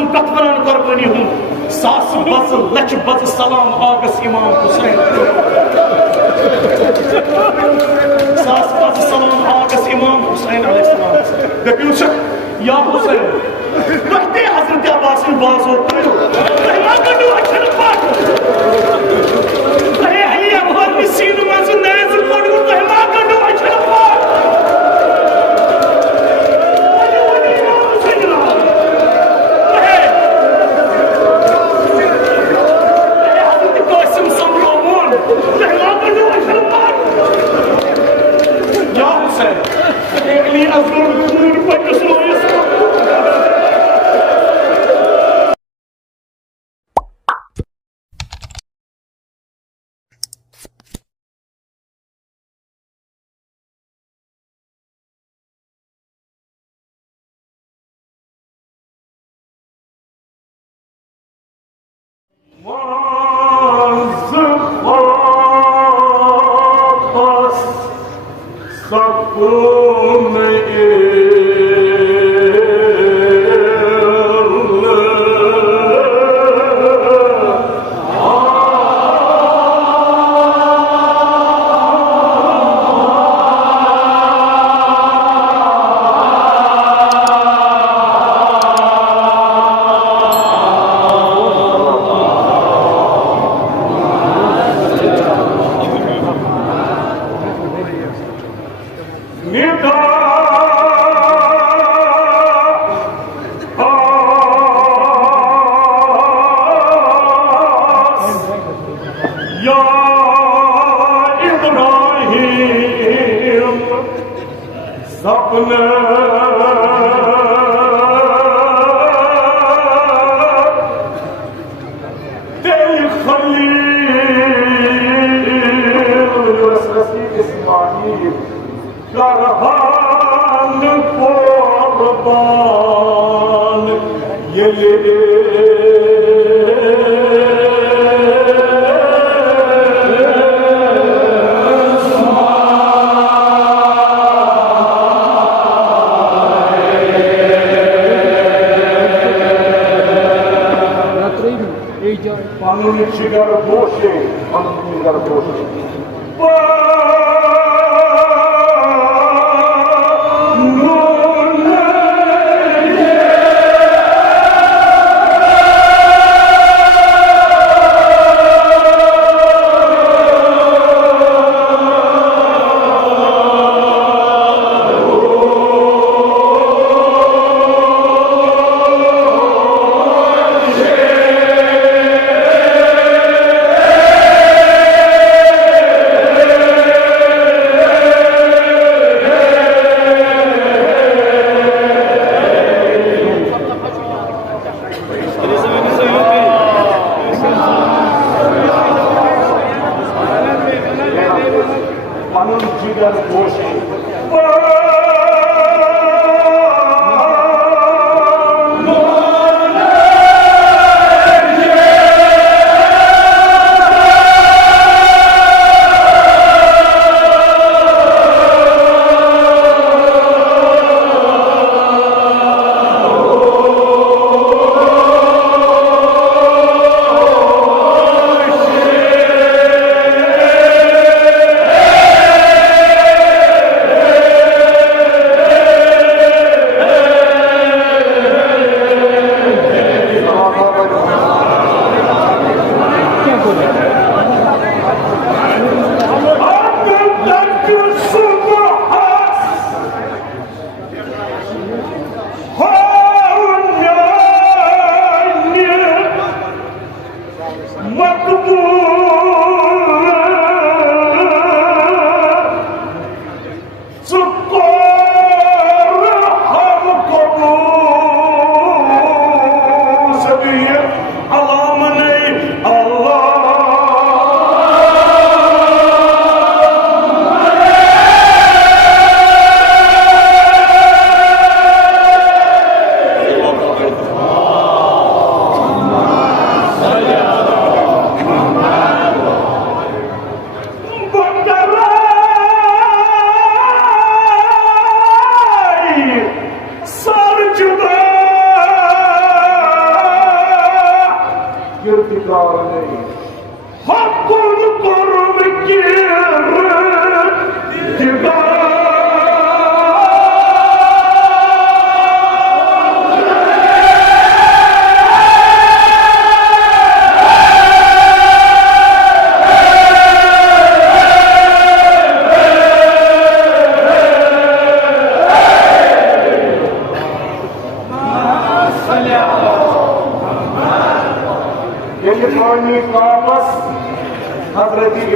قسم بتفرن قرباني هم ساس بزل لچ بزل سلام آغس امام حسين ساس بزل سلام آغس امام حسين عليه السلام دبيوشك يا حسين وحدي حضرت عباس البازور ما قدوا عشان الفاتح هي علي ابو المسين وما زلنا نازل قولوا ما قدوا عشان الفاتح يا حسين لي أزور الكون ويسروا يسروا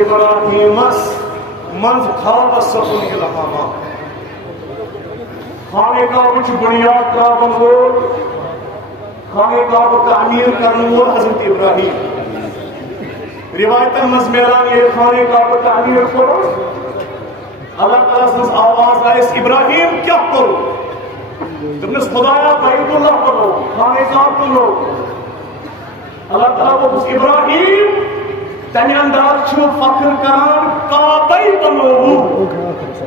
इब्राहिमस मंज खाब सकुन इल्हामा खाने काबुच बुनियाद त्रावन वोल खाने काबु तामीर करने वोल हजरत इब्राहिम रिवायतन मज मिलान ये खाने काबु तामीर करो अल्लाह ताला से आवाज आए इब्राहिम क्या करो तुमने खुदाया बैतुल्लाह करो खाने काब करो अल्लाह ताला को इब्राहिम तने अंदाज छो फख्र करान काबई बनोवु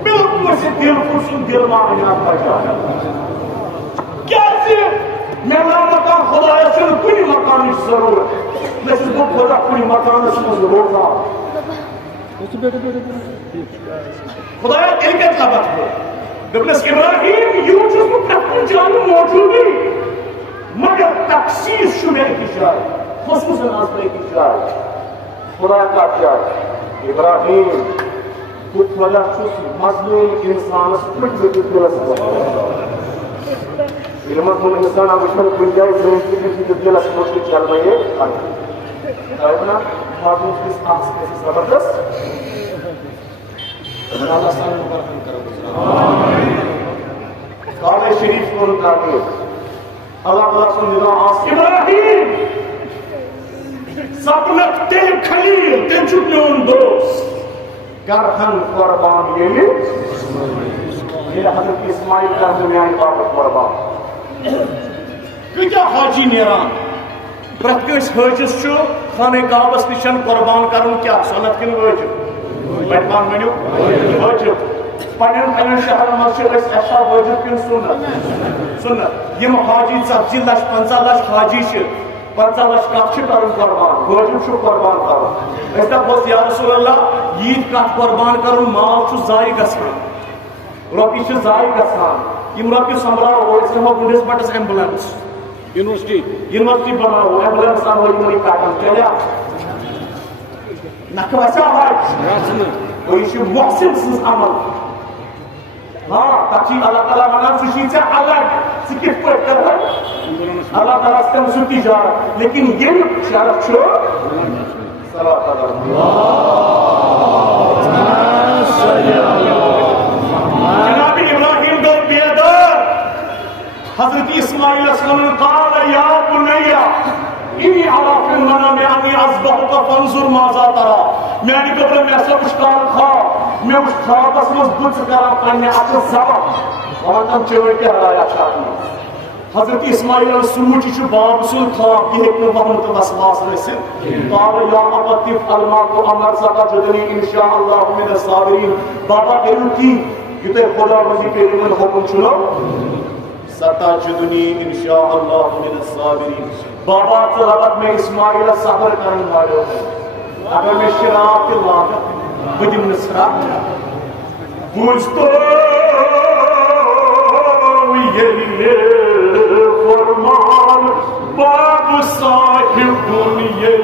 बिल्कुल से दिल खुशुन दिल मांगना पड़ा क्या से मेरा मकान खुदाया से कोई मकान की जरूरत लेकिन वो खुदा कोई मकान से जरूरत ना खुदाया दिल के तलबत को बिल्कुल इब्राहिम यूसुफ को अपनी जान मौजूद है मगर तखसीस शुमे की जाए खुसूसन आसरे की जाए खुदा का प्यार इब्राहिम कुछ वजह से मजलूम इंसान कुछ दिल से इल्मत में इंसान अवश्य कुछ जाए जो दिल से कुछ चल रही है ना मालूम किस आस के जबरदस्त अल्लाह सामने पर हम करो आमीन काले शरीफ को उतारिए अल्लाह ताला से निदा आस Ibrahim sapnak tel khalil tel chutnon dos garhan qurban yeli ye hazrat ismail ka dunya ibadat qurban kya haji neran pratkes hajis chu khane kaabas nishan qurban karun kya sanat kin wajib bayman menu wajib panen shahar masjid es asha wajib kin sunnat yem haji 40 lakh 50 lakh haji sh 50 lakh cut कर कुर्बान वाजिब कुर्बान कर ऐसा बस या रसूल अल्लाह Eid cut कुर्बान कर माल छु जाय गसान रोपी छु जाय गसान यम रोपी संभराव हो इस हम गुडिस बटस एम्बुलेंस यूनिवर्सिटी बनाओ एम्बुलेंस आनो यम काटन चला नखवासा है वो ये मुहसिन सिस अमल हाँ ताकि अल्लाह ताला मना सुशी से अलग सिकित पर कर अल्लाह ताला से मुसुकी जा लेकिन ये शरफ छो सलात जनाब इब्राहिम दो बेदर हजरत इस्माइल अस्सलाम काल या बुनैया इन्नी अरा फिल मनाम अन्नी अज़बहुका फंजुर माज़ा तरा मैंने कहा मैं सब शिकार खा मैं उस खाबस में दुच करा पन्ने अत जबा और तम चोर के हराया शादी हजरत इस्माइल अलैहिस्सलाम छु बाब सुल खाब ये एक मोहम्मद तो वसवास रसिल काल या अबतिफ अलमा को अमर सका जदनी इंशाअल्लाह मिन साबिरीन बाबा केरुती युते खुदा वजी के रिमन हुक्म चुनो सता जदनी इंशाअल्लाह मिन साबिरीन बाबा तलबत में इस्माइल सबर करने वाले अगर मैं शराब के लागत बुदिम नसरा बुझतो ये फरमान बाब साहिब दुनिया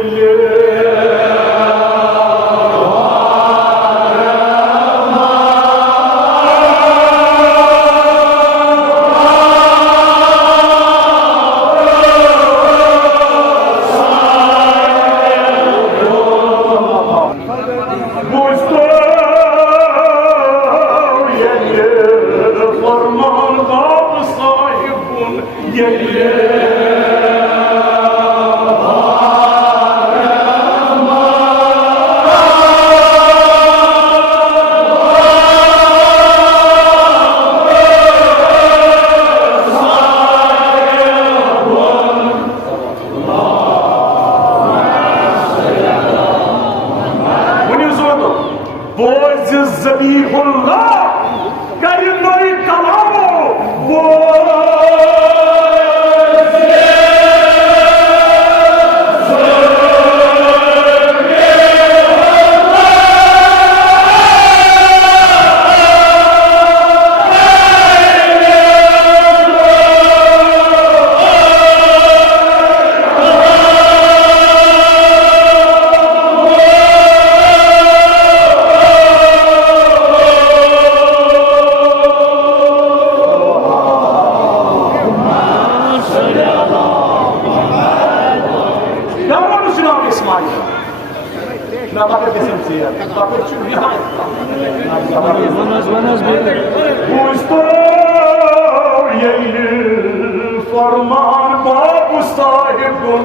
Farman babu sahibun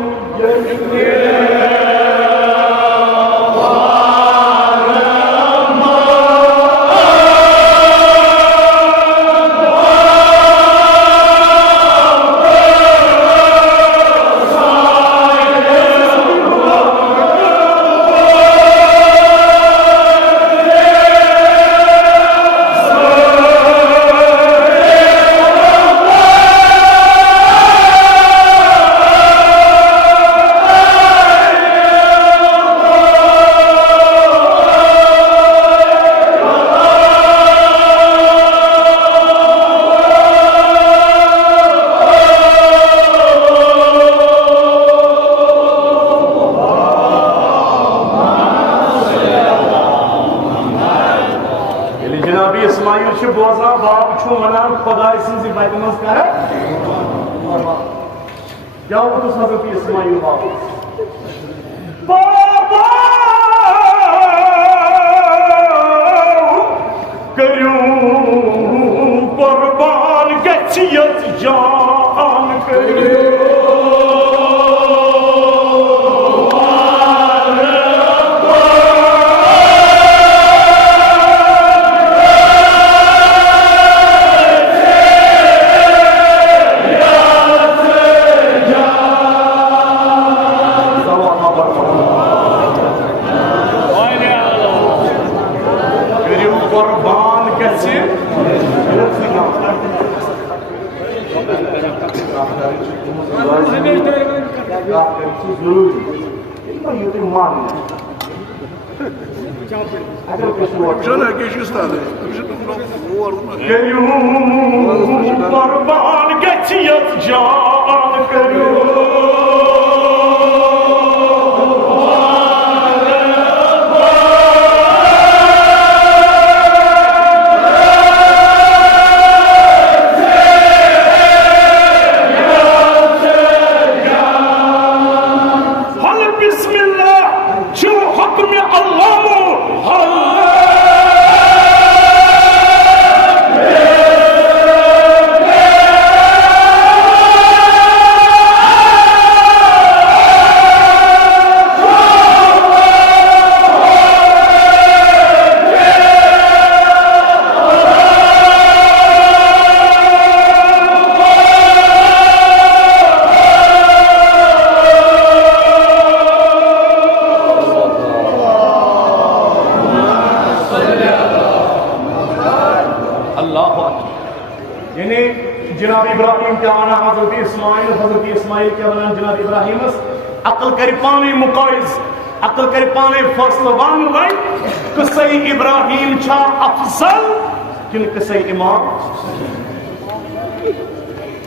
इब्राहिम छा अफजल किन कसई इमाम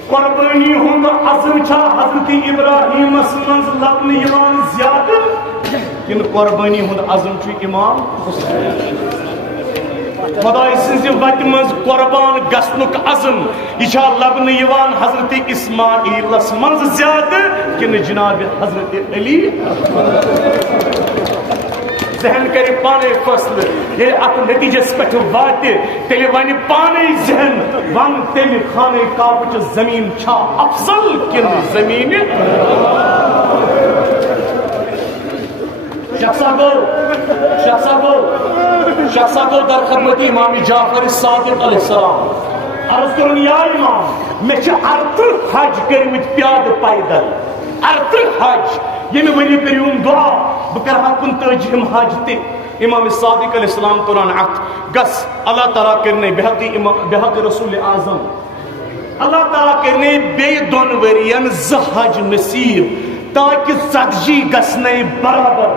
कुर्बानी हुंद अज़म छा हज़रत इब्राहिम मंज लबन यवान ज़्यादा किन कुर्बानी हुंद अज़म छु इमाम खुदाई सिंज वत मंज कुर्बान गसनुक अज़म यह लबन यवान हज़रत इस्माइलस मंज ज़्यादा किन जनाब हज़रत अली जहन करे पाने फैसले ये अत नतीजस पे वाते तेले वन पाने जहन वन तेले खाने काबच जमीन छा अफजल किन जमीन शख्सा गो दर खदमत इमाम जाफर सादिक अलैहिस्सलाम अर्ज करुन या इमाम मे अर्थ हज करमित प्याद पैदल अर्थ हज ये वरी करूम दुआ बह कर कुन तजिम हज ते इमाम सादिक अलैहिस्सलाम तुरान अत गस अल्लाह ताला करने बेहक रसूल आजम अल्लाह ताला करने बे दोन वरियन ज हज नसीब ताकि सतजी गसने बराबर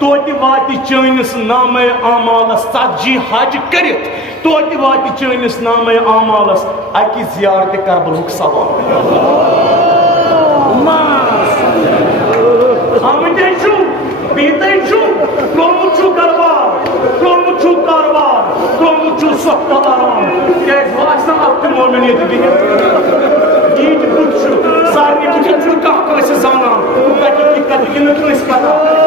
तोति वाति चैनिस नामे आमालस सतजी हज करित तोति वाति चैनिस नामे आमालस अकि जियारत करबलुक सवाब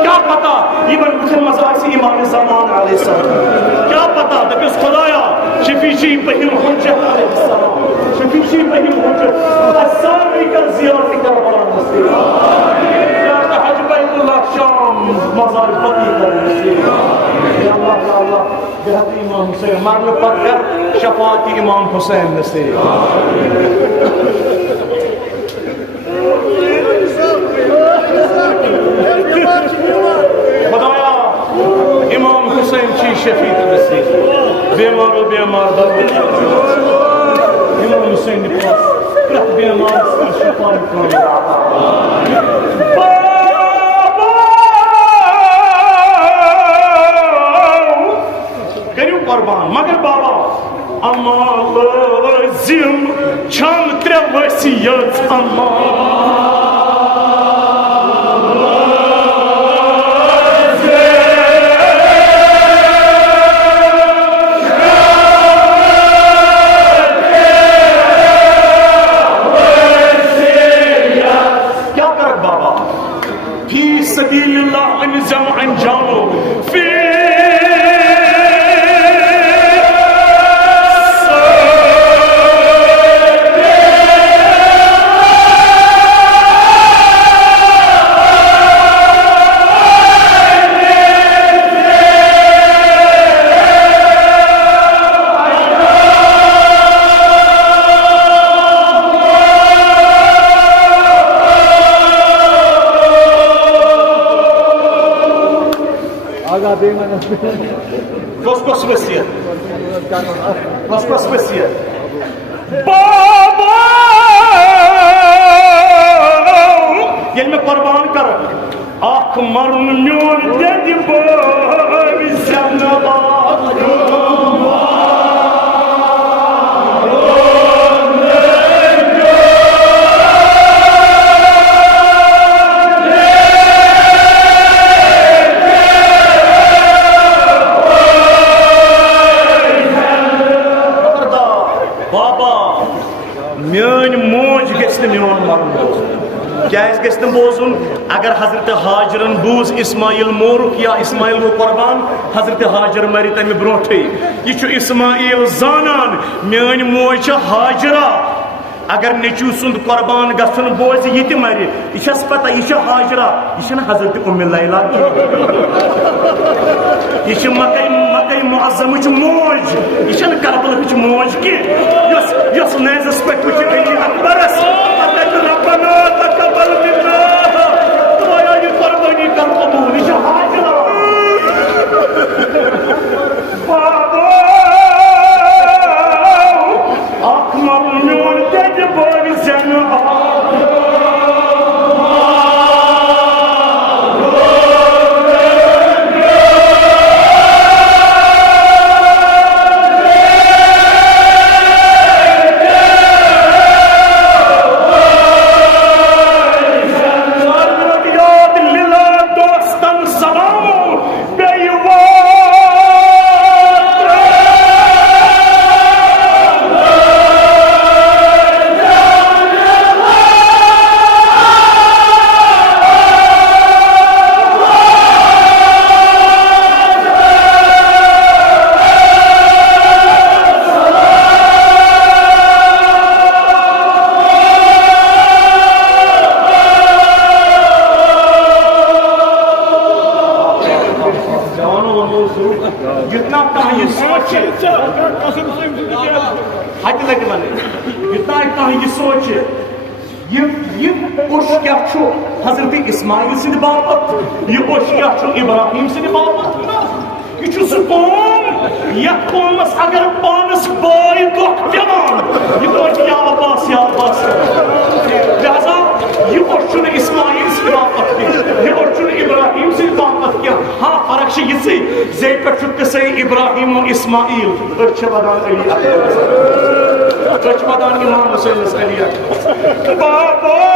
क्या पता इमन बुझन मजा इमाम ज़मान अलैहिस्सलाम क्या पता दपिस खुदाया شفيشي بهم حجة عليه السلام شفيشي بهم حجة السامي كالزيارة كربلاء المسيح زيارة حج بيت الله شام مزار بقية المسيح يا الله يا الله بهذا إمام حسين مرن فكر شفاعة إمام حسين نسيح خدایا امام حسین چی شفیع نسیح بیمار و بیمار دارو امام حسین پاس رح بیمار شفای کنی کریو قربان مگر بابا اما لازم چند تر وصیت اما سبيل الله انزم عن جانو في Gospel Messia. Gospel Messia. Baba! Gelme kurban kar. Ak marmıyor dedi bu bizimle bak. कैस गस्न बोजुन अगर हजरत हाजरन बूज इस्माइल मोरुख या इस्माइल वो कुर्बान हजरत हाजर मरी तमे ब्रोठे यह इस्माइल जानन मेन मोज हाजरा अगर नेचू सुंद कुर्बान गसन बोज ये मरी यह पता यह हाजरा यह हजरत उम्मे लैला यह मकई मुअज्जम मोज यह करबल मोज की नेजस पे अली अकबरस रब्बना तकब्बल मिन्ना तुम्हारा ये कुर्बानी कर कबूल यह हाजरा बाबा akmal yol dedi boy seni Hazreti İsmail seni bağlattı. Yıboşyaçı İbrahim seni bağlattı. Üçüncü doğum yapılmaz agar bağınız bağlı dokteman. Yıboşya ya Abbas ya Abbas. Lihaza yıboşçunu İsmail seni bağlattı. Yıboşçunu İbrahim seni bağlattı. Ha farakşı yisi. Zeype çükkesi İbrahim ve İsmail. Irçabadan Ali Akbar. Irçabadan İmam Hüseyin Ali Akbar. Baba!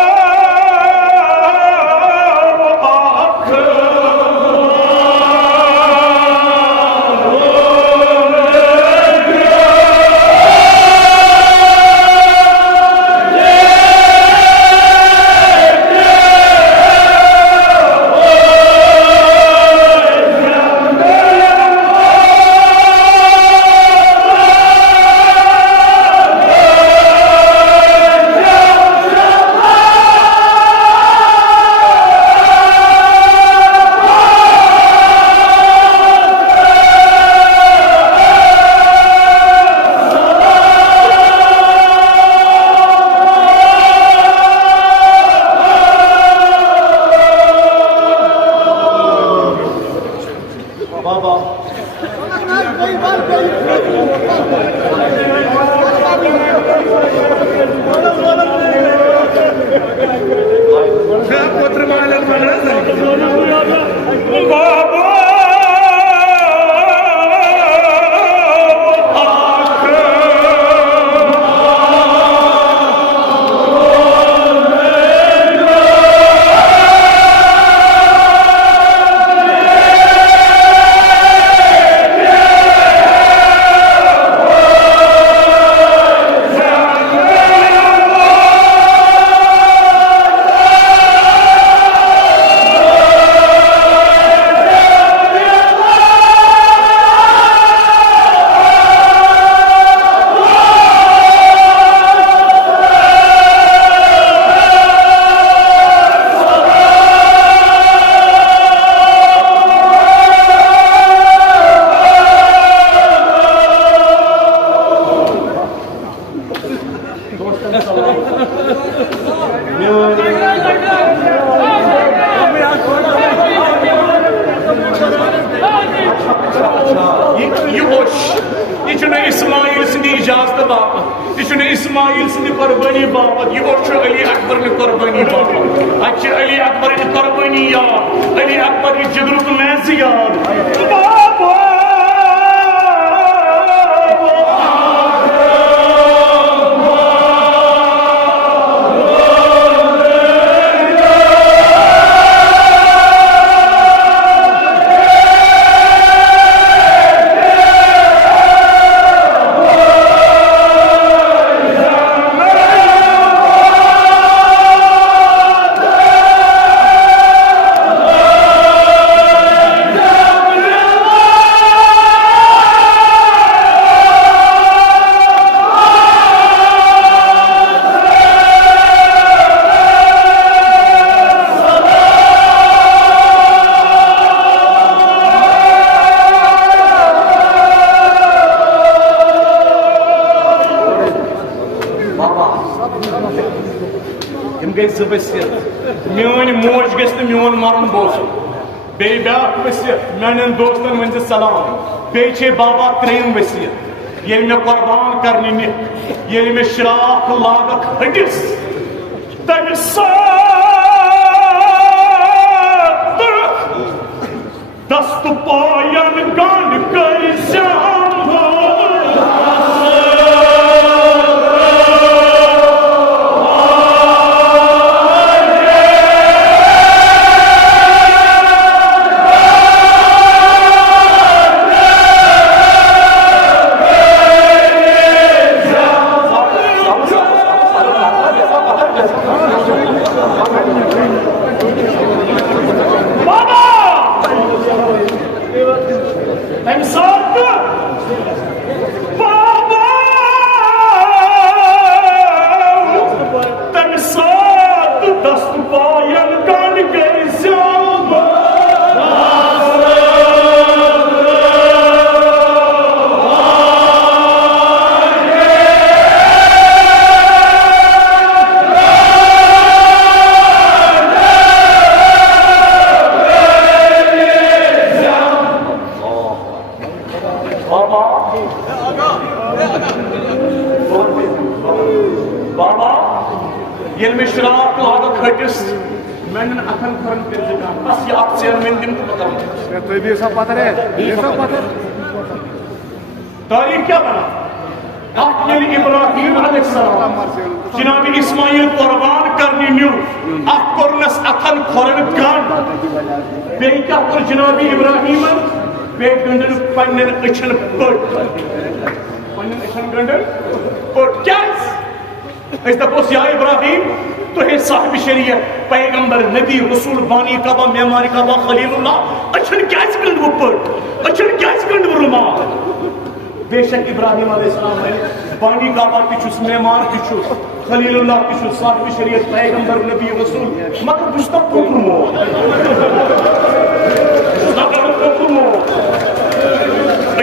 Ismail Sindhi इजाजत बापत यह इस्माइल सिंधी कुर्बानी बापत यह अली अकबर ने कुर्बानी बापत अच्छे अली अकबर ने कुर्बानी याद अली अकबर ने जिगरुक मैज याद बाबा मेन मोज गि मोन मरन बोस बे वसीयत मान दोस्तन वन सलाम बे बाबा त्रेम वसीयत ये मे कुर्बान करने नी ये मे श्राख लागत हटिस तम दस्त पायन गंड कर तारीख क्या बना इब्राहिम अलैहिस्सलाम जनाब इस्माइल कुर्बान करने न्यू अस अथन खोरन गंड बे क्या कर जनाब इब्राहिम बे गंडन पन्न अछन पट पन्न अछन गंडन पट क्या दपोस या इब्राहिम तो है साहिब शरीयत पैगंबर नबी रसूल बानी काबा मेहमान काबा खलीलुल्लाह अछन क्या गंड वो पट अछन क्या गंड वो रुमाल बेशक इब्राहिम अलैहिस्सलाम बानी काबा किछुस मेहमान किछुस खलीलुल्लाह किछुस साहिब शरीयत पैगंबर नबी रसूल मगर बुस्ता पुरमो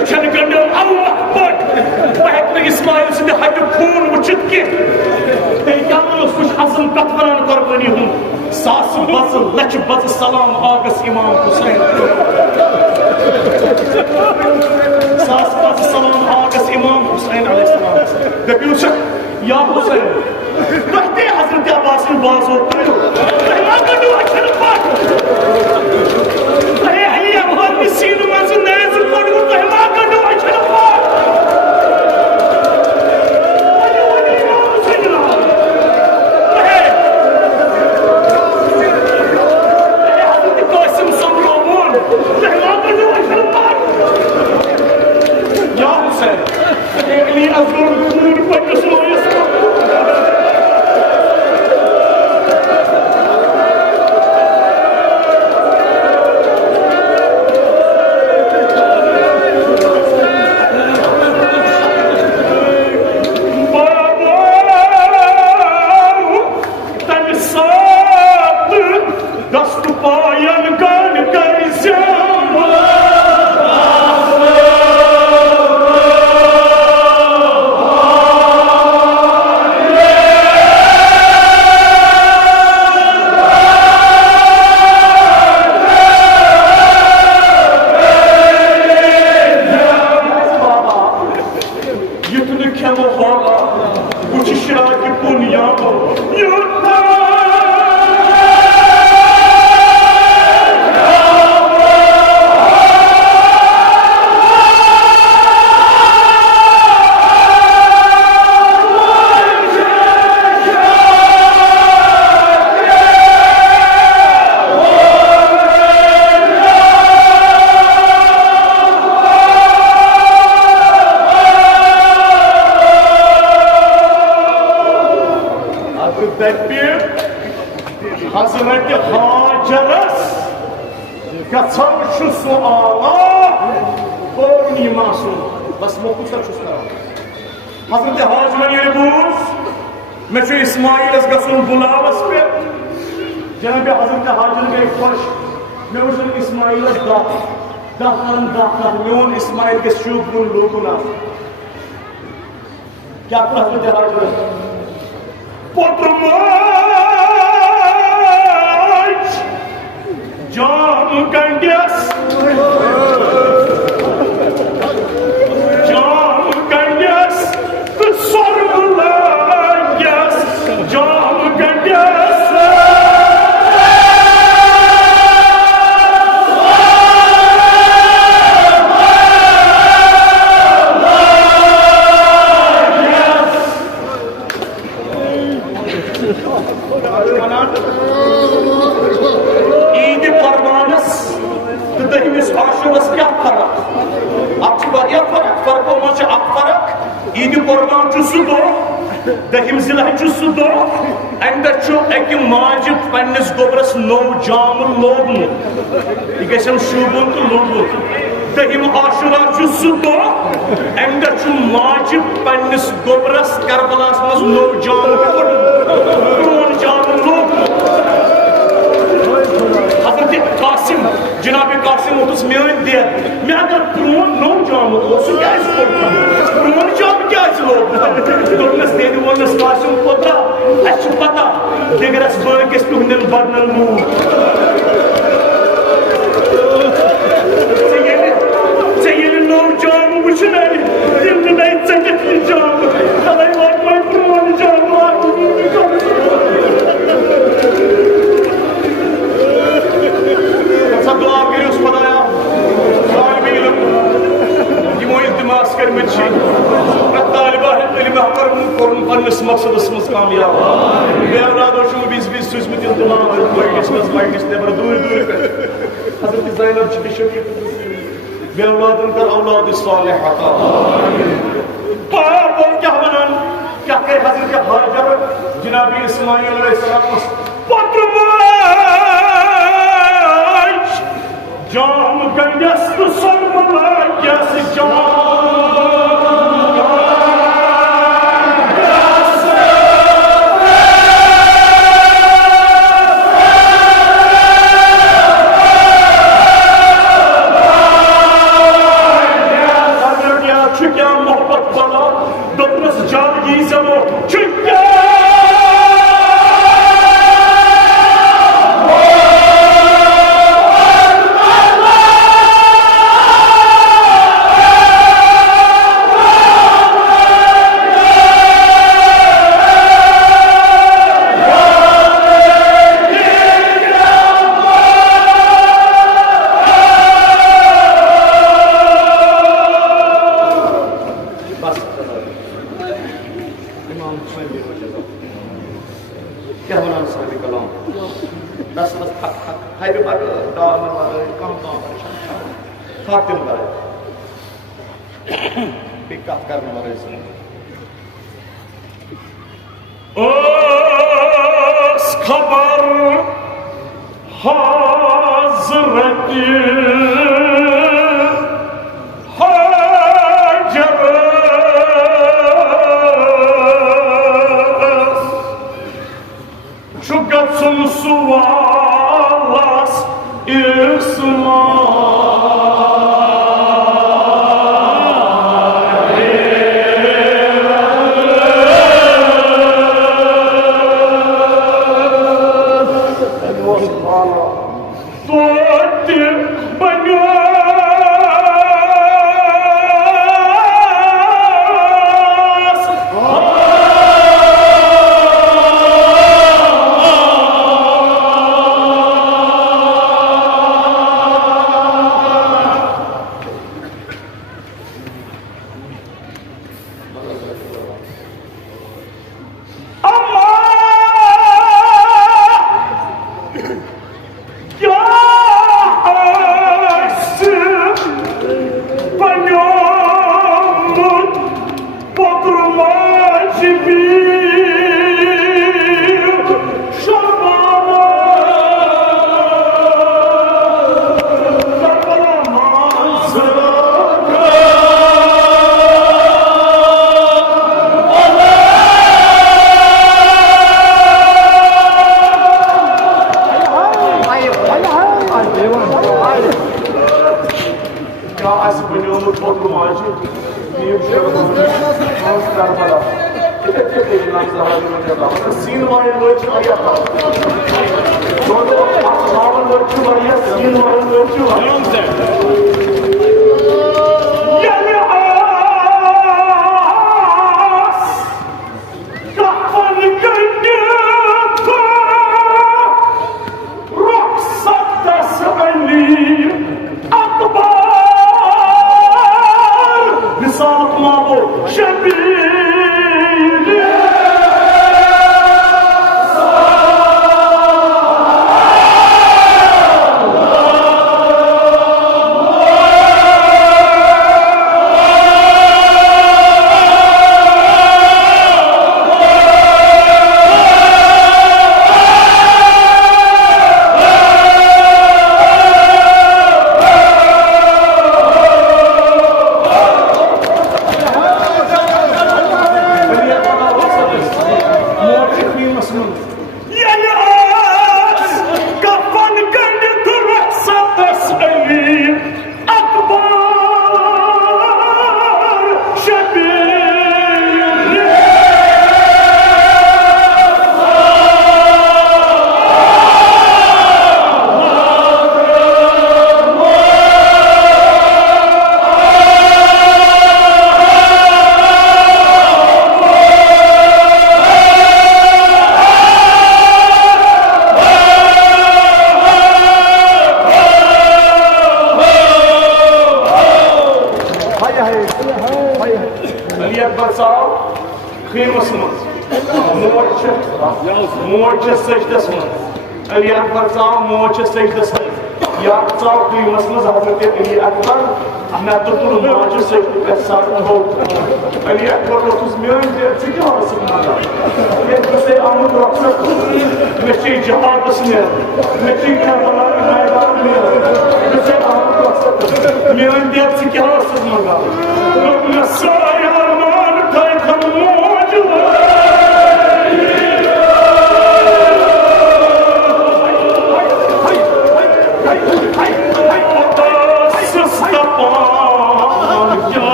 अछन गंड अल्लाह पट पहत इस्माइल सिंध हट खून वचित के क्या कुछ अजम कथ वनान कुर्बानी हूं सास बज लच बज सलाम आगस इमाम हुसैन सास बज सलाम आगस इमाम हुसैन अलैहिस्सलाम दपियो या हुसैन कहते हजरत अब्बास ने बाजो करो कहना कदो अछन पट कहे अली अबहर मिसीन मज नेज पड़ो कहना कदो अछन पट Yutunu kemo hala, uçuşaki bunyamo, yutta! Hazreti Hacer'es kaçan şu suala doğru nimasın. Bas mokutsa şu suala. Hazreti Hacer'ın yeri buz. Meşhur İsmail Esgas'ın bulavas pe. Cenab-ı Hazreti Hacer'ın bir hoş. Meşhur İsmail Esgas. Dağların dağları. Meşhur İsmail Esgas'ın loğuna. Kya yaptı Hazreti Hacer? Can Ganges, the Sormulanges, Can Ganges. İdi Kurbancısı da, dahim zilahcısı da, ender şu ekim macip penniz gobras no camı loğunu. İgesem şubuntu loğunu. Dahim aşuracısı da, ender şu macip penniz gobras karbalasmaz no camı loğunu. Camı loğunu. Hazreti Kasim, Cenab-ı Kasim 30 milyon diye. Me agar pron no camı olsun ya isportum. Pron camı gelsin oldu. Dornas dedi vonas Kasim potra. Aşçı pata. Degras böyle kestuğundan barnan mu. Seyeli no camı uçunay. Şimdi ne çeketli camı. Kalay bakmayın pron camı var. Dua veriyoruz Padaya. Sahibiyle imo iltimas करmet şey. Taliba elime hakarımın korun kanıs maksadısımız kamyab. Ve evladoşumu biz sözümü iltima koy geçmez maygeçte bir dur. Hazreti Zeynep çıkışı ve evladın kar avladı salihata. Par kahvanan kahkay Hazreti Hacer Cenab-ı İsmail Aleyhisselam patrumu Can Ganges the Sormulanges,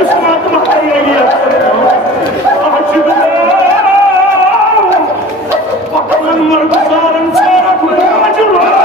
اسمعت محيي أعجب وطن المرض صار انصارت والمعجر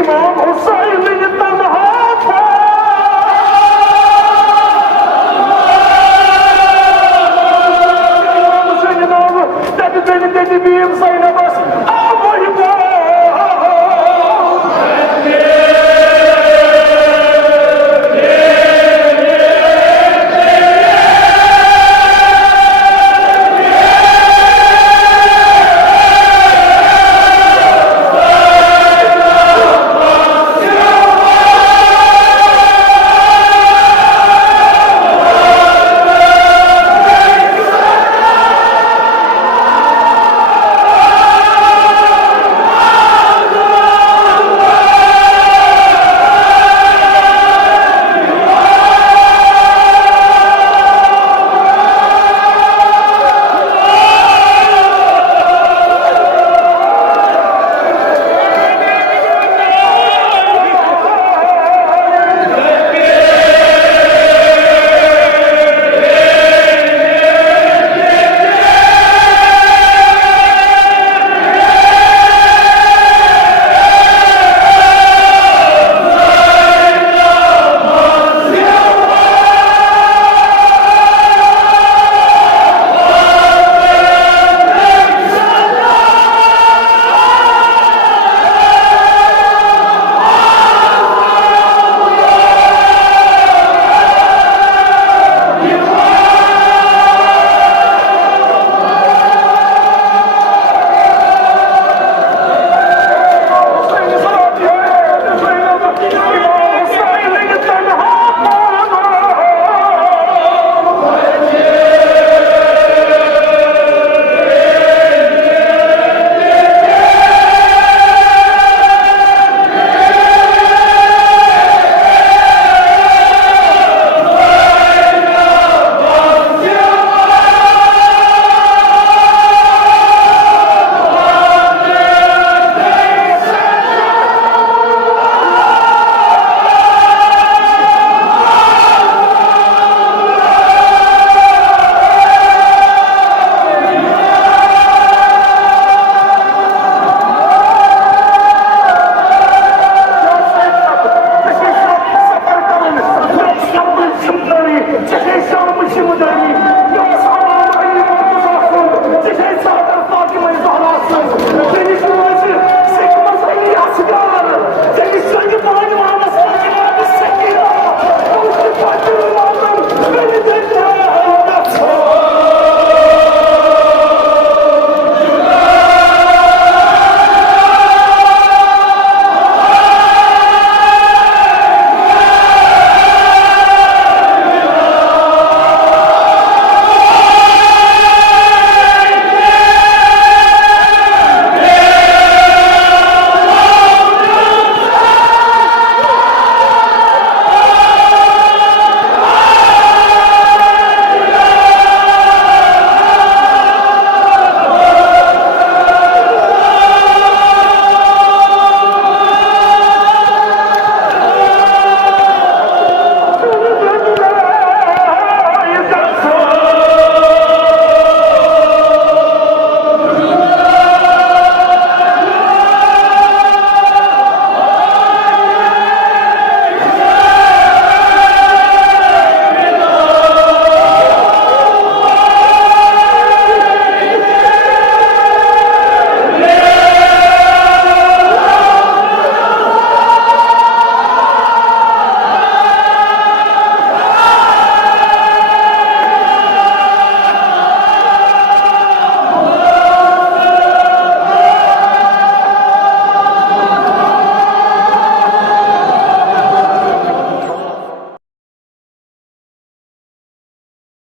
Imam Hüseyin